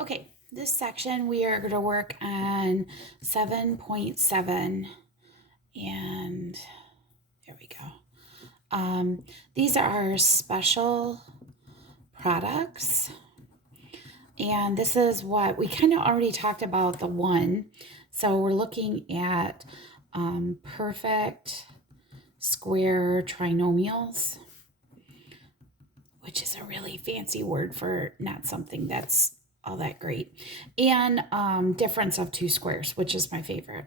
Okay, this section we are going to work on 7.7 and there we go. These are our special products, and this is what we kind of already talked about the one. So we're looking at perfect square trinomials, which is a really fancy word for not something that's all that great, and difference of two squares, which is my favorite.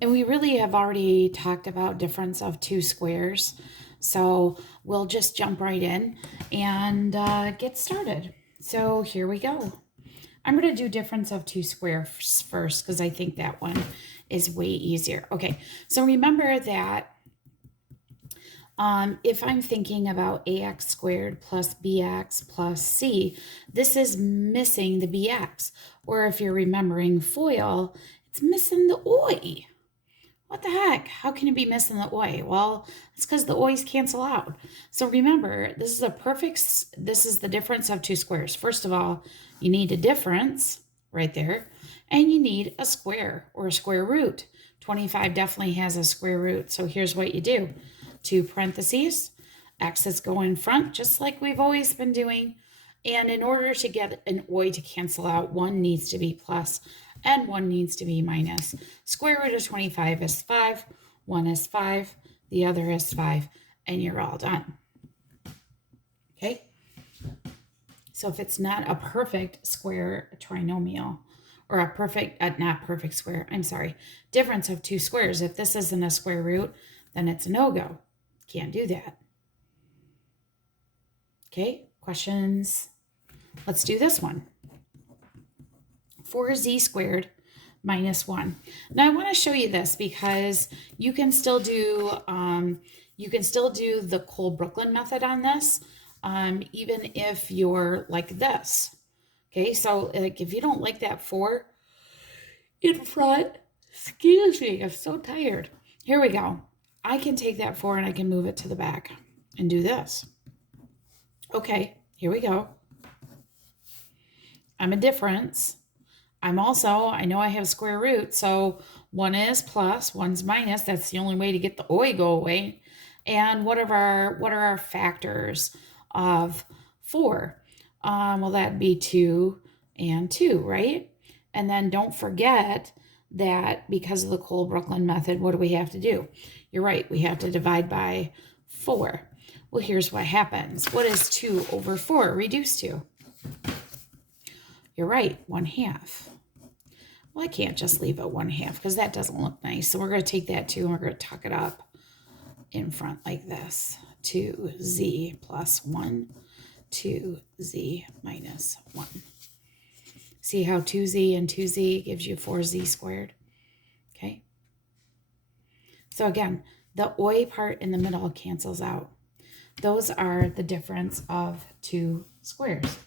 And we really have already talked about difference of two squares, so we'll just jump right in and get started. So here we go. I'm going to do difference of two squares first because I think that one is way easier. Okay, so remember that if I'm thinking about ax squared plus bx plus c, this is missing the bx. Or if you're remembering FOIL, it's missing the oi. What the heck? How can it be missing the oi? Well, it's because the oi's cancel out. So remember, this is the difference of two squares. First of all, you need a difference right there, and you need a square or a square root. 25 definitely has a square root. So here's what you do. 2 parentheses, x's go in front, just like we've always been doing. And in order to get an oi to cancel out, one needs to be plus and one needs to be minus. Square root of 25 is 5, one is 5, the other is 5, and you're all done. Okay? So if it's not a perfect square trinomial, or a perfect, not perfect square, I'm sorry, difference of two squares, if this isn't a square root, then it's a no-go. Can't do that. Okay, questions? Let's do this one. 4z squared minus 1. Now I want to show you this because you can still do the Cole-Brooklyn method on this, even if you're like this. Okay, so like if you don't like that 4 in front, excuse me, I'm so tired. Here we go. I can take that 4 and I can move it to the back and do this. Okay, here we go. I'm a difference. I know I have square root, so 1 is plus, 1's minus. That's the only way to get the oi go away. And what are our factors of 4? Well, that'd be 2 and 2, right? And then don't forget that because of the Cole-Brooklyn method, what do we have to do? You're right, we have to divide by 4. Well, here's what happens. What is 2 over 4 reduced to? You're right, 1/2. Well, I can't just leave it 1/2 because that doesn't look nice. So we're going to take that 2 and we're going to tuck it up in front like this. 2z plus 1, 2z minus 1. See how 2z and 2z gives you 4z squared? Okay. So again, the oi part in the middle cancels out. Those are the difference of two squares.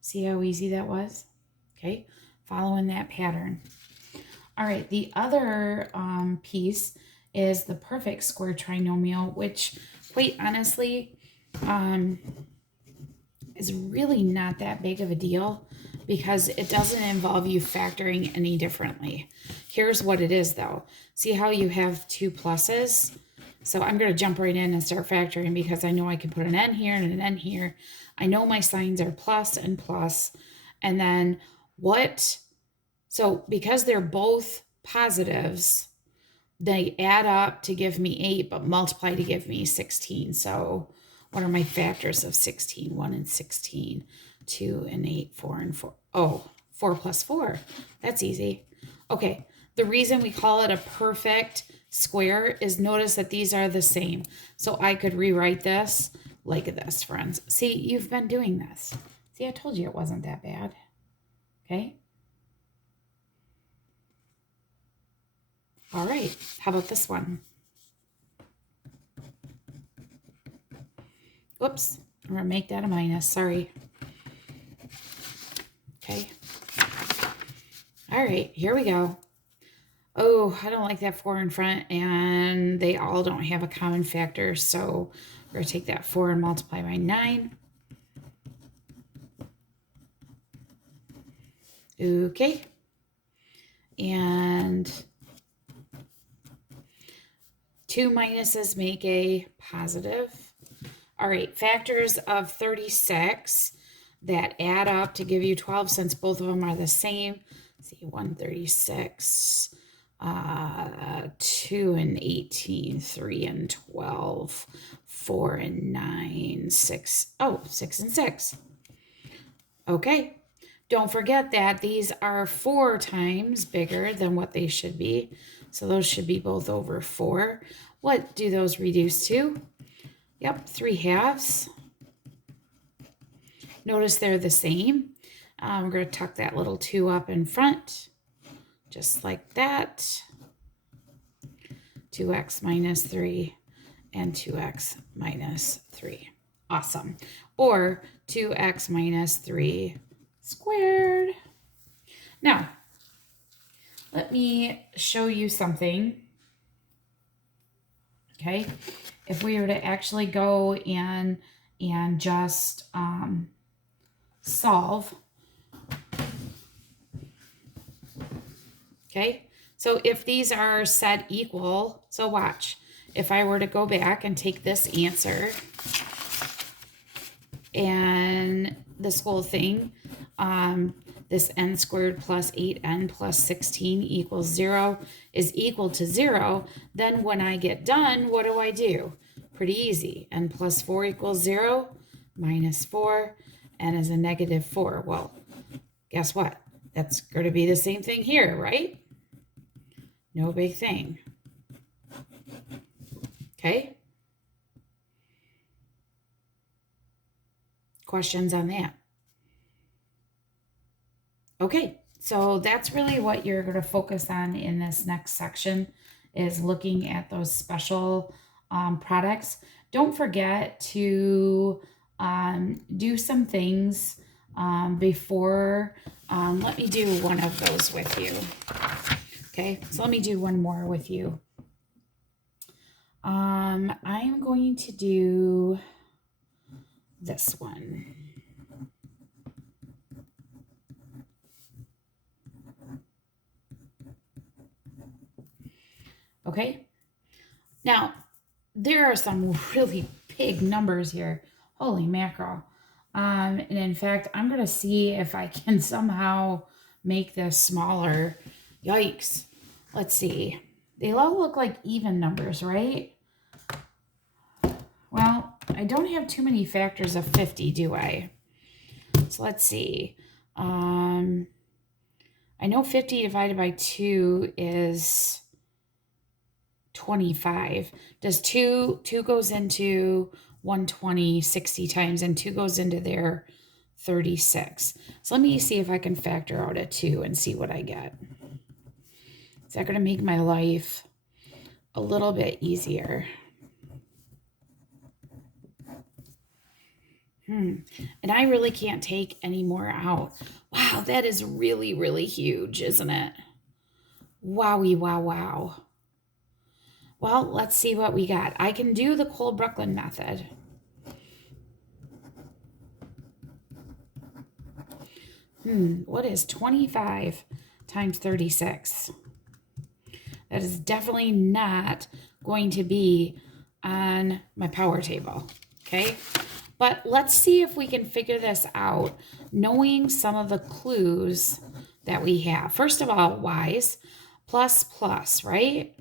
See how easy that was? Okay, following that pattern. All right, the other piece is the perfect square trinomial, which quite honestly is really not that big of a deal because it doesn't involve you factoring any differently. Here's what it is though. See how you have two pluses? So I'm going to jump right in and start factoring because I know I can put an n here and an n here. I know my signs are plus and plus. And then what? So because they're both positives, they add up to give me 8, but multiply to give me 16. So what are my factors of 16? 1 and 16, 2 and 8, 4 and 4. Oh, 4 plus 4. That's easy. Okay, the reason we call it a perfect square is notice that these are the same. So I could rewrite this like this, friends. See, you've been doing this. See, I told you it wasn't that bad. Okay. All right, how about this one? Whoops, I'm going to make that a minus. Sorry. Okay. All right, here we go. Oh, I don't like that 4 in front, and they all don't have a common factor, so we're going to take that 4 and multiply by 9. Okay. And 2 minuses make a positive. All right, factors of 36 that add up to give you 12 since both of them are the same. Let's see, 136, 2 and 18, 3 and 12, 4 and 9, 6. Oh, 6 and 6. Okay. Don't forget that these are 4 times bigger than what they should be. So those should be both over 4. What do those reduce to? Yep, 3/2. Notice they're the same. We're going to tuck that little 2 up in front, just like that. 2x minus 3 and 2x minus 3. Awesome. Or 2x minus 3 squared. Now, let me show you something. Okay, if we were to actually go in and just solve. Okay, so if these are set equal, so watch. If I were to go back and take this answer and this whole thing, this n squared plus 8n plus 16 equals 0 is equal to 0, then when I get done, what do? Pretty easy. N plus 4 equals 0, minus 4, n is a negative 4. Well, guess what? That's going to be the same thing here, right? No big thing. Okay? Questions on that? Okay, so that's really what you're going to focus on in this next section, is looking at those special products. Don't forget to do some things before. Let me do one of those with you. Okay, so let me do one more with you. I'm going to do this one. Okay, now there are some really big numbers here. Holy mackerel. And in fact, I'm going to see if I can somehow make this smaller. Yikes. Let's see. They all look like even numbers, right? Well, I don't have too many factors of 50, do I? So let's see. I know 50 divided by 2 is 25. Does 2 goes into 120 60 times, and 2 goes into there 36. So let me see if I can factor out a 2 and see what I get. Is that going to make my life a little bit easier? And I really can't take any more out. Wow, that is really, really huge, isn't it? Wowie, wow, wow. Well, let's see what we got. I can do the Cole-Brooklyn method. What is 25 times 36? That is definitely not going to be on my power table, okay? But let's see if we can figure this out, knowing some of the clues that we have. First of all, y's plus plus, right?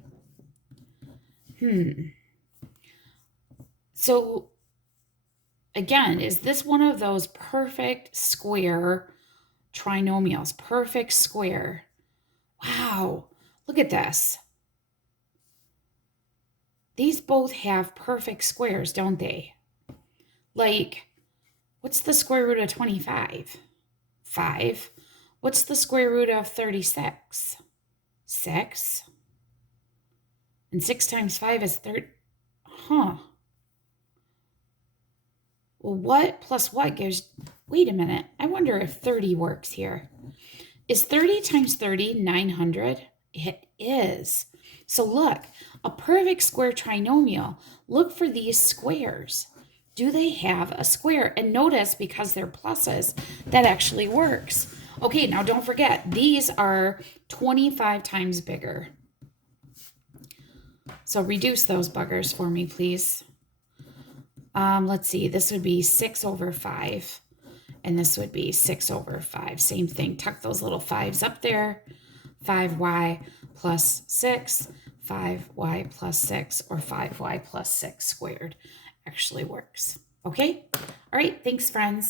So again, is this one of those perfect square trinomials? Perfect square. Wow, look at this. These both have perfect squares, don't they? Like, what's the square root of 25? 5. What's the square root of 36? 6. And 6 times 5 is 30. Well, what plus what gives... Wait a minute. I wonder if 30 works here. Is 30 times 30 900? It is. So look, a perfect square trinomial. Look for these squares. Do they have a square? And notice, because they're pluses, that actually works. Okay, now don't forget, these are 25 times bigger. So reduce those buggers for me, please. Let's see, this would be 6 over 5. And this would be 6 over 5. Same thing, tuck those little 5s up there. 5y plus 6, 5y plus 6, or 5y plus 6 squared actually works. Okay? All right, thanks, friends.